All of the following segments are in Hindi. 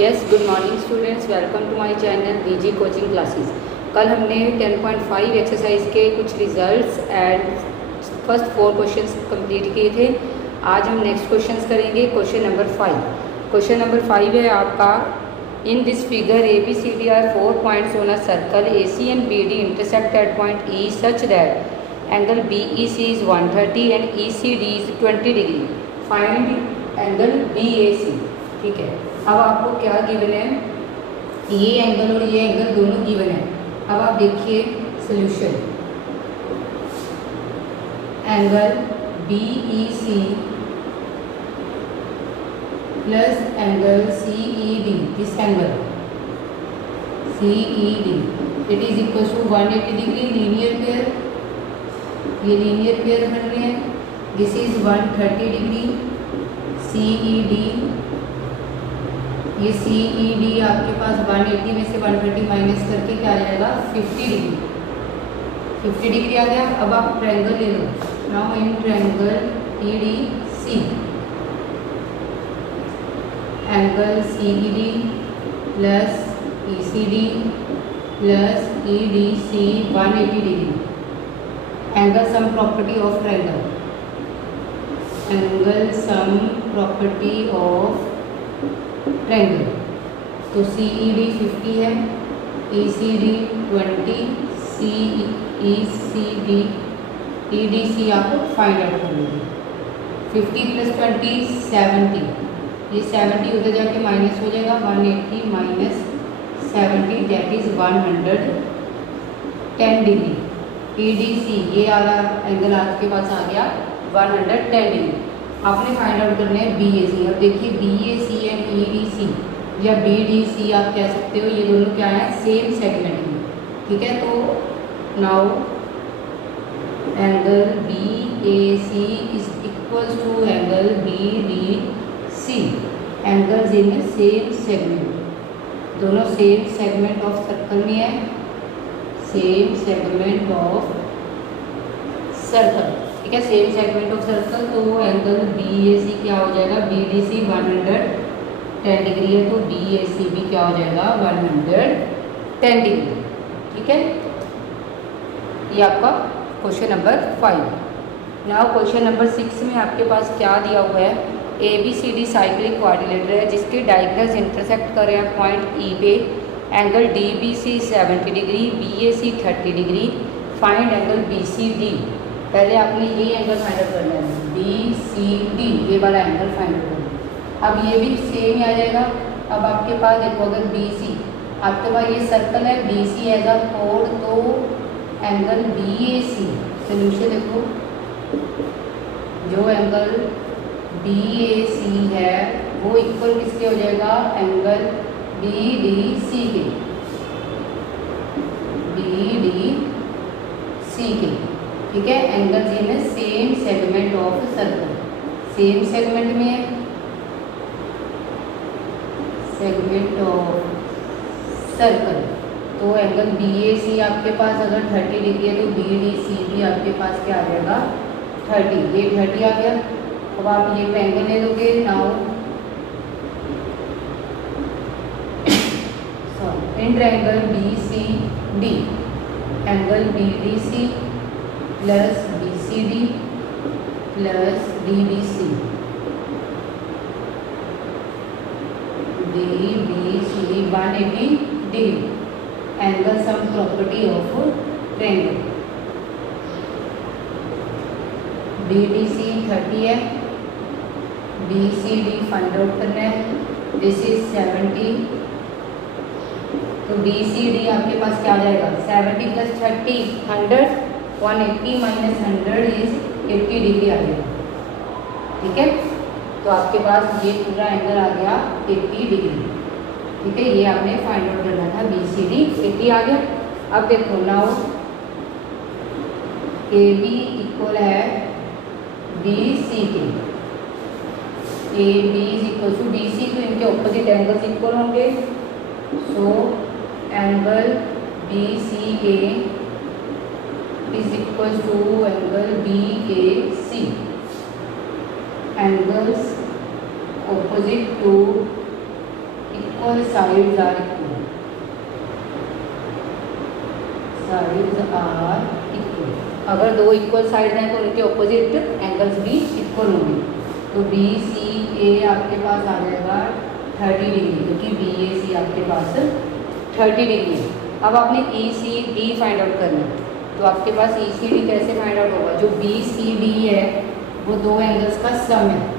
Yes, good morning students, welcome to my channel BG coaching classes. कल हमने 10.5 एक्सरसाइज के कुछ results and first 4 questions complete किए थे। आज हम नेक्स्ट क्वेश्चंस करेंगे। Question number 5। क्वेश्चन नंबर 5 है आपका, in this figure A B C D are 4 points on a circle A C and B D intersect at point E such that angle B E C is 130 and E C D is 20 degree. Find angle B A C. ठीक है, अब आपको क्या गिवन है, ये एंगल और ये एंगल दोनों गिवन है। अब आप देखिए solution. Angle B E C plus angle C E D, this angle C E D it is equal to 180 degree linear pair. ये लीनियर पेयर बन रहे हैं। This is 130 degree C E D. ये सी ई डी आपके पास 180 में से 130 माइनस करके क्या आ जाएगा, 50 डिग्री। 50 डिग्री आ गया। अब आप ट्रायंगल ले लो। Now in triangle E D C, angle C E D plus E C D plus E D C 180 degree. Angle sum property of triangle, angle sum property of triangle. तो सी ई डी 50 है, E C D 20, C E C D E D C आप फाइंड आउट कर लीजिए। 50 प्लस 20 70, ये 70 उधर जाके माइनस हो जाएगा। 180 minus 70 that is 110 degree. E D C ये वाला एंगल आपके पास आ गया 110 डिग्री। आपने फाइंड आउट करना है बी ए सी। अब देखिए B A C and E D C या बी डी सी आप कह सकते हो, ये दोनों क्या है, सेम सेगमेंट में। ठीक है, तो now angle B A C is equals to angle B D C. Angles in same segment, दोनों सेम सेगमेंट ऑफ सर्कल में है। सेम सेगमेंट ऑफ सर्कल, ठीक है, सेम सेगमेंट ऑफ सर्कल। तो एंगल बी ए सी क्या हो जाएगा, बी डी सी 110 डिग्री है, तो बी ए सी भी क्या हो जाएगा 110 डिग्री। ठीक है, ये आपका question number 5। Now question number 6 में आपके पास क्या दिया हुआ है, A B C D cyclic coordinator है जिसके डायगोनल्स इंटरसेक्ट कर रहे हैं पॉइंट ई पे। Angle D B C 70 degree, B A C 30 degree. Find angle B C D. पहले आपने ये एंगल फाइंड आउट करना है, बी सी डी, ये वाला एंगल फाइंड आउट करना है। अब ये भी सेम ही आ जाएगा। अब आपके पास देखो, अगर बी सी आपके पास ये सर्कल है, बी सी एज अ कोड, तो angle B A C solution देखो, जो एंगल बी ए सी है वो इक्वल किसके हो जाएगा, एंगल बी डी सी के, बी डी सी के। ठीक है, angles in same segment of circle, same segment में है, सेगमेंट ऑफ सर्कल। तो एंगल बी ए सी आपके पास अगर 30 डिग्री है, तो बी डी सी भी आपके पास क्या आ जाएगा 30। ये 30 आ गया। अब आप ये ट्रायंगल ले लोगे। Now in triangle B C D, angle B D C plus B C D plus D D C, D D C 180 degree. Angle sum property of triangle, B D C 30 है, B C D find out करना है। दिस इज 70, तो बी सी डी आपके पास क्या आ जाएगा, 70 प्लस 30 100, 180 माइनस 100 इज 80 डिग्री आ गया। ठीक है, तो आपके पास ये पूरा एंगल आ गया 80 डिग्री। ठीक है, ये आपने फाइंड आउट करना था, बी सी डी 80 आ गया। अब देखो, नाउ ए बी इक्वल है बी सी के, A B is equal to B C, तो इनके ऑपोजिट एंगल्स इक्वल होंगे। So angle B C A is equals to angle BAC. Angles opposite to equal sides are equal, sides are equal. अगर दो इक्वल साइड हैं तो उनके ऑपोजिट एंगल्स भी इक्वल होंगे। तो बी सी ए आपके पास आ जाएगा 30 डिग्री, क्योंकि बी ए सी आपके पास 30 डिग्री है। अब आपने ई सी डी फाइंड आउट करना है, तो आपके पास ई सी डी कैसे फाइंड आउट होगा? जो बी सी डी है वो दो एंगल्स का सम है।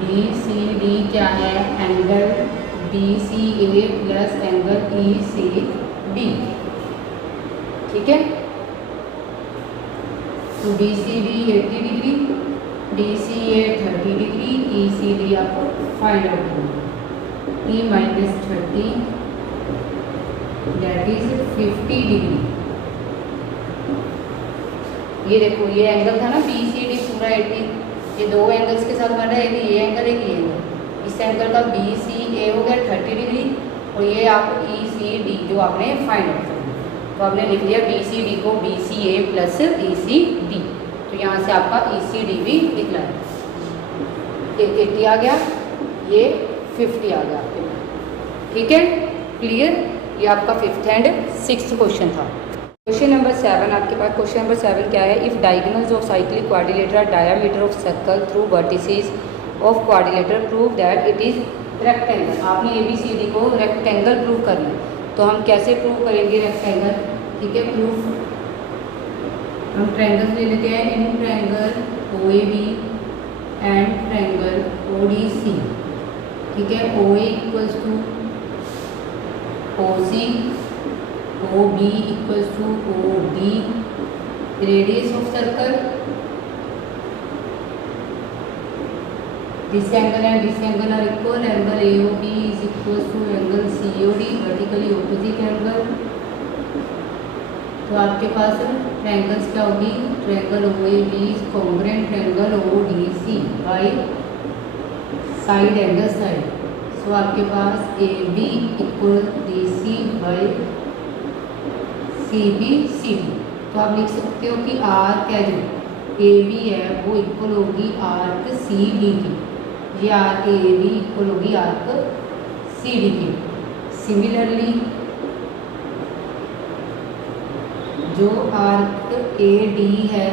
बी सी डी क्या है? Angle B C A plus angle E C D, ठीक है। तो B C D 80 degree, D C A 30 degree, E C D आपको फाइंड आउट करना है। E minus 30 that is 50 degree. ये देखो ये एंगल था ना बी सी डी पूरा 80, ये दो एंगल्स के साथ बन रहा है, एक ये एंगल एक ये एंगल। इस एंगल का बी सी ए हो गया 30 डिग्री और ये आप ई सी डी जो आपने फाइंड आउट करना, तो आपने लिख लिया बी सी डी को B C A plus E C D. तो यहाँ से आपका ई सी डी भी निकला है, एक 80 आ गया, ये 50 आ गया आपके पास, ठीक है। क्लियर? ये आपका 5th एंड 6th क्वेश्चन था। क्वेश्चन नंबर 7 आपके पास, क्वेश्चन नंबर 7 क्या है? If diagonals of cyclic quadrilateral are diameter of circle through vertices of quadrilateral prove that it is rectangle. आपने ए बी सी डी को रेक्टेंगल प्रूव करना है, तो हम कैसे प्रूव करेंगे रेक्टेंगल? ठीक है, प्रूफ हम ट्रायंगल्स ले लेते हैं। इन triangle O A B and triangle O D C, ठीक है। O A equals to O C, O B equals to O D, radius of circle this angle and this angle are equal, angle A O B is equals to angle C O D, vertically opposite angle. तो आपके पास ट्रायंगल्स क्या होगी? Triangle O A B is congruent triangle O D C by side angle side. So आपके पास A B equal D C by C B C D. तो आप लिख सकते हो कि आर्क है जो ए बी है वो इक्वल होगी आर्क सी डी की, ये आर्क ए बी इक्वल होगी आर्क सी डी की। सिमिलरली जो आर्क ए डी है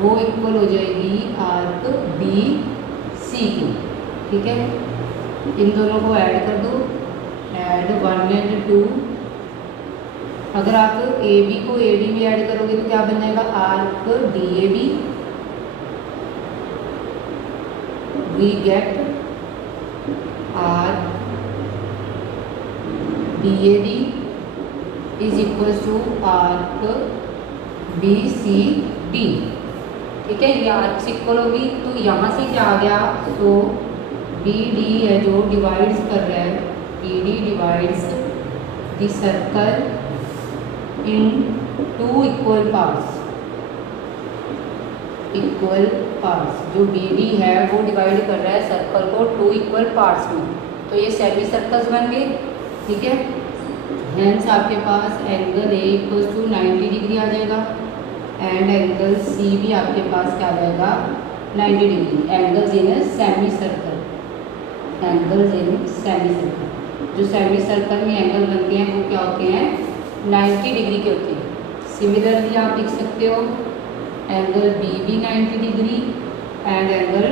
वो इक्वल हो जाएगी आर्क बी सी की, ठीक है। इन दोनों को ऐड कर दो, ऐड 1 एंड 2। अगर आप ए बी को ए डी में ऐड करोगे तो क्या बन जाएगा? Arc D A B, we get arc D A D is equal to arc B C D, ठीक है। ये आर्क इक्वल होगी, तो यहाँ से क्या आ गया? तो बी डी है जो डिवाइड्स कर रहा है, B D divides the circle in 2 equal parts, equal parts. जो बी डी है वो डिवाइड कर रहा है सर्कल को 2 इक्वल पार्ट्स में, तो ये सेमी सर्कल्स बन गए, ठीक है। हेंस आपके पास angle A equal to 90 degree आ जाएगा एंड एंगल सी भी आपके पास क्या आ जाएगा? 90 degree. Angles in semi circle, angles in semi circle. जो सेमी सर्कल में एंगल बनते हैं वो क्या होते हैं? 90 डिग्री के होते हैं। सिमिलरली आप लिख सकते हो एंगल बी भी 90 डिग्री एंड एंगल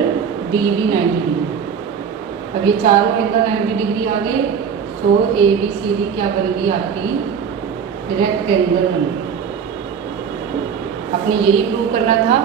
डी भी 90 डिग्री। अब ये चारों एंगल 90 डिग्री आ गए, सो ए बी सी डी क्या बन गई? आपकी रेक्टेंगल बन गई। आपने यही प्रूव करना था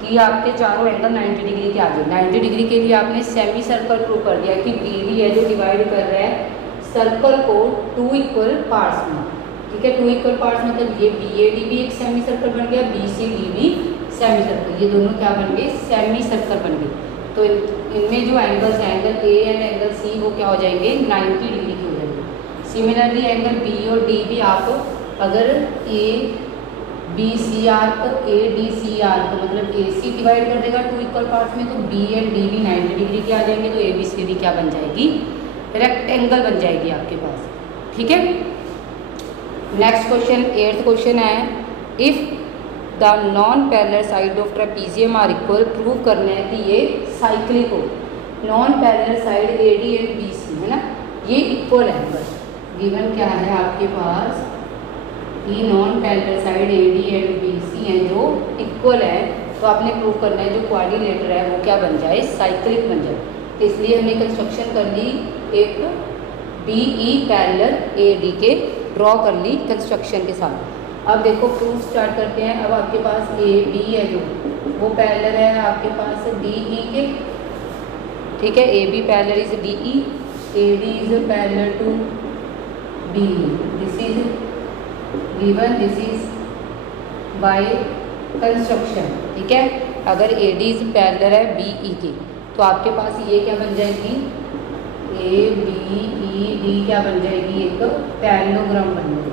कि आपके चारों एंगल 90 डिग्री के आ गए। 90 डिग्री के लिए आपने सेमी सर्कल प्रूव कर दिया कि बी डी है जो डिवाइड कर रहा है सर्कल को 2 इक्वल पार्ट्स में, ठीक है। 2 इक्वल पार्ट्स मतलब ये बी ए डी भी एक सेमी सर्कल बन गया, बी सी डी भी सेमी सर्कल, ये दोनों क्या बन गए? सेमी सर्कल बन गए। तो इनमें जो एंगल्स हैं, angle A and angle C, वो क्या हो जाएंगे? 90 डिग्री के हो जाएंगे। सिमिलरली एंगल बी और डी भी आप अगर A B C arc, A D C arc मतलब ए सी डिवाइड कर देगा 2 इक्वल पार्ट्स में, तो बी एंड डी भी 90 डिग्री के आ जाएंगे, तो ए बी सी डी क्या बन जाएगी? रेक्टेंगल बन जाएगी आपके पास, ठीक है। नेक्स्ट क्वेश्चन 8th क्वेश्चन है, if the non parallel side of trapezium are equal. Prove करना है कि ये साइक्लिक हो। Non parallel side A D and B C है ना, ये इक्वल है। बस गिवन क्या है आपके पास कि non parallel side A D and B C हैं जो इक्वल है, तो आपने प्रूव करना है जो क्वाड्रिलेटर है वो क्या बन जाए, साइक्लिक बन जाए। तो इसलिए हमने कंस्ट्रक्शन कर ली एक B E parallel A D के, ड्रॉ कर ली कंस्ट्रक्शन के साथ। अब देखो प्रूफ स्टार्ट करते हैं। अब आपके पास ए बी है जो वो पैरेलल है आपके पास डी ई के, ठीक है। A B parallel is D E, A D is parallel to B E. This is given, this is by construction, ठीक है। अगर ए डी इज पैरेलल है बी ई के, तो आपके पास ये क्या बन जाएगी, ए बी ई डी क्या बन जाएगी, एक पैरेललोग्राम बन जाएगी,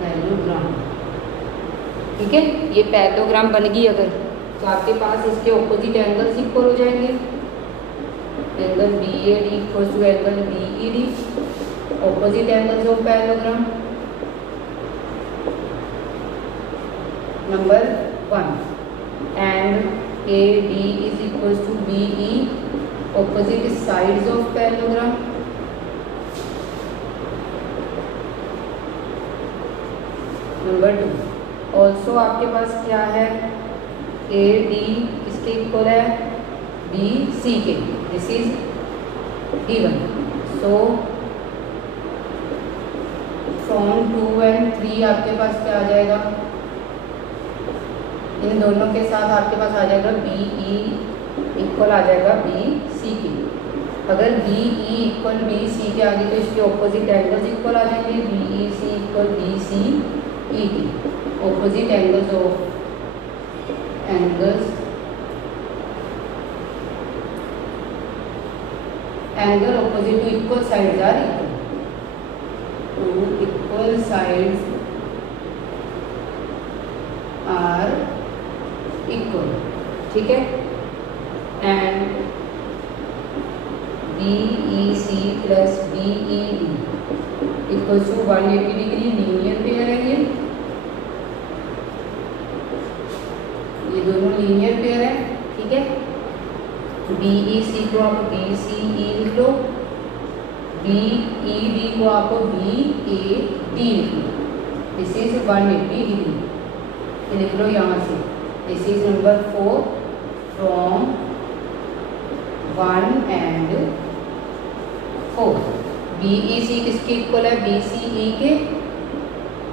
पैरेललोग्राम, ठीक है। ये पैरेललोग्राम बन गई अगर, तो आपके पास इसके ऑपोजिट एंगल्स इक्वल हो जाएंगे। Angle B A D equal to angle B E D, opposite angles of parallelogram. Number 1 and A D is equal to B E, opposite sides of parallelogram। Number 2 also आपके पास क्या है, ए डी किसके इक्वल है, बी सी के। This is given. So from 2 and 3 आपके पास क्या आ जाएगा, इन दोनों के साथ आपके पास आ जाएगा बी ई इक्वल आ जाएगा बी सी की। अगर B E equal B C के आगे तो इसके ऑपोजिट एंगल्स इक्वल आ जाएंगे, B E C equal B C E की। Opposite angles of angle opposite to equal sides are equal, to equal sides are equal, ठीक है। And B E C plus B E D equal to 180 degree linear pair है। ये दोनों लीनियर पेयर है, ठीक है। बी ई सी को आप बी सी ई लिख लो, बी ई डी को आप बी ए डी लिख लो। दिस इज 180 डिग्री, ये लिख लो यहाँ से। This is number 4 from 1 and 4। B E C किसके इक्वल है, बी सी ई के।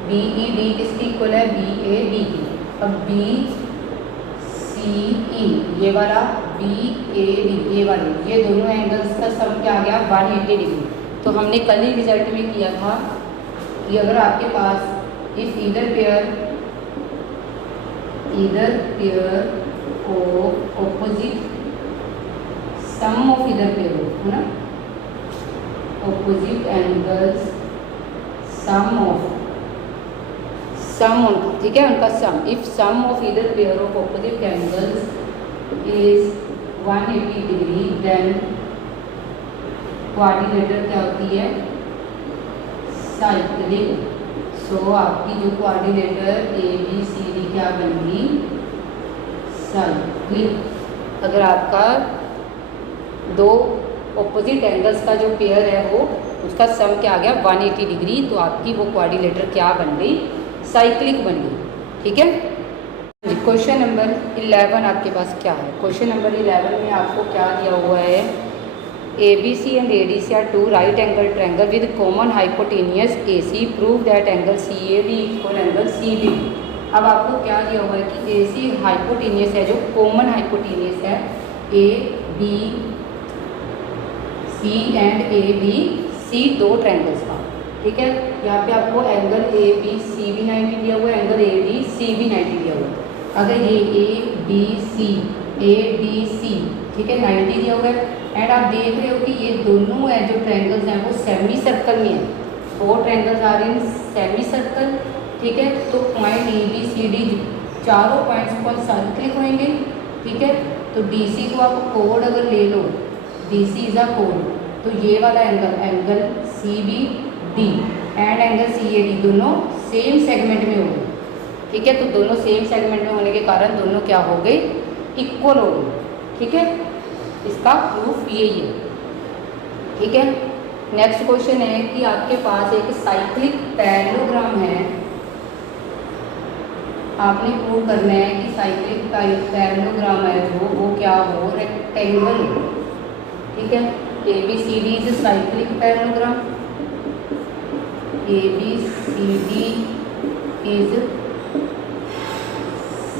बी ई डी किसके इक्वल है, बी ए डी के। अब बी सी ई ये वाला, बी ए डी ये वाले, ये दोनों एंगल्स का सम क्या आ गया, 180 डिग्री। तो हमने कल ही रिजल्ट में किया था कि अगर आपके पास if either pair of opposite sum of either pair है ना, ऑपोजिट एंगल्स सम उनका, ठीक है, उनका sum. If sum of either pair of opposite angles is 180 degree then quadrilateral क्या होती है, साइक्लिक। सो आपकी जो quadrilateral A B C D क्या बनेगी, साइक्लिक। अगर आपका दो ऑपोजिट एंगल्स का जो पेयर है वो उसका सम क्या आ गया 180 डिग्री, तो आपकी वो क्वाड्रिलेटर क्या बन गई, साइक्लिक बन गई, ठीक है। क्वेश्चन नंबर 11 आपके पास क्या है। क्वेश्चन नंबर 11 में आपको क्या दिया हुआ है, A B C and A D C are two right angle triangle with common hypotenuse A C, prove that angle C A D equal angle C B. अब आपको क्या दिया हुआ है कि ए सी हाइपोटेनियस है, जो कॉमन हाइपोटेनियस है A B C and A B C, दो ट्रायंगल्स का, ठीक है। यहाँ पे आपको एंगल ए बी सी भी 90 दिया हुआ है, एंगल ए डी सी भी 90 दिया हुआ है। अगर ये ए बी सी, ठीक है, 90 दिया हुआ है, एंड आप देख रहे हो कि ये दोनों है जो ट्रायंगल्स हैं वो सेमी सर्कल में है, 4 triangles are in semi circle, ठीक है। तो point A B C D चारों पॉइंट्स पर सर्कलिक होंगे, ठीक है। तो डी सी को आप कोड अगर ले लो, डी सी इज़ अ कोड, तो ये वाला angle C B D and angle C A D दोनों सेम सेगमेंट में होंगे, ठीक है। तो दोनों सेम सेगमेंट में होने के कारण दोनों क्या हो गए, इक्वल हो गए। ठीक है, इसका प्रूफ यही है। ठीक है, नेक्स्ट क्वेश्चन है कि आपके पास एक साइक्लिक पैरेललोग्राम है, आपने प्रूव करना है कि साइक्लिक पैरेललोग्राम है जो वो क्या हो, रेक्टेंगल। ठीक है, ABCD is cyclic parallelogram, ABCD is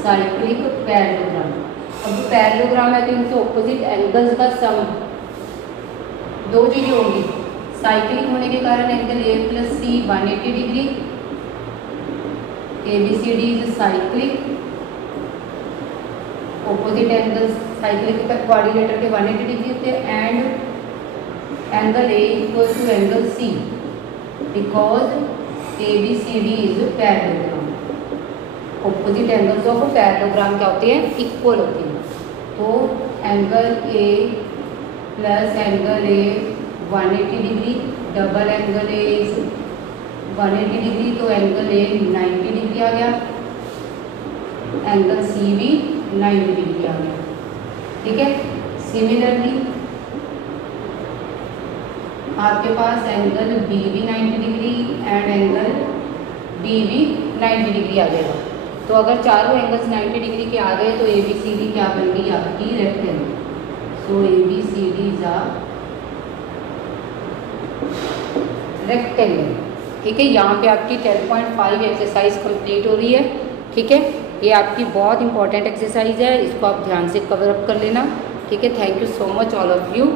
cyclic parallelogram. अब पैरेललोग्राम है तो इनके ऑपोजिट एंगल्स का सम, दो चीज़ें होंगी, साइक्लिक होने के कारण angle A + C 180 degree, ABCD is cyclic, opposite angles cyclic coordinator के 180 डिग्री होते हैं, and angle A = angle C because ABCD is parallelogram. Opposite angles of parallelogram क्या होते हैं, इक्वल होते हैं। तो angle A plus angle A 180 degree, double angle A is 180 degree, तो एंगल A 90 डिग्री आ गया, एंगल C भी 90 डिग्री आ गया। ठीक है, सिमिलरली आपके पास एंगल B भी 90 डिग्री एंड एंगल B भी 90 डिग्री आ जाएगा। तो अगर चारों एंगल्स 90 डिग्री के आ गए तो ABCD क्या बन गई आपकी, rectangle. So ABCD is a rectangle. ठीक है, यहाँ पे आपकी 10.5 एक्सरसाइज कंप्लीट हो रही है। ठीक है, ये आपकी बहुत इंपॉर्टेंट एक्सरसाइज है, इसको आप ध्यान से कवर अप कर लेना। ठीक है, thank you so much all of you.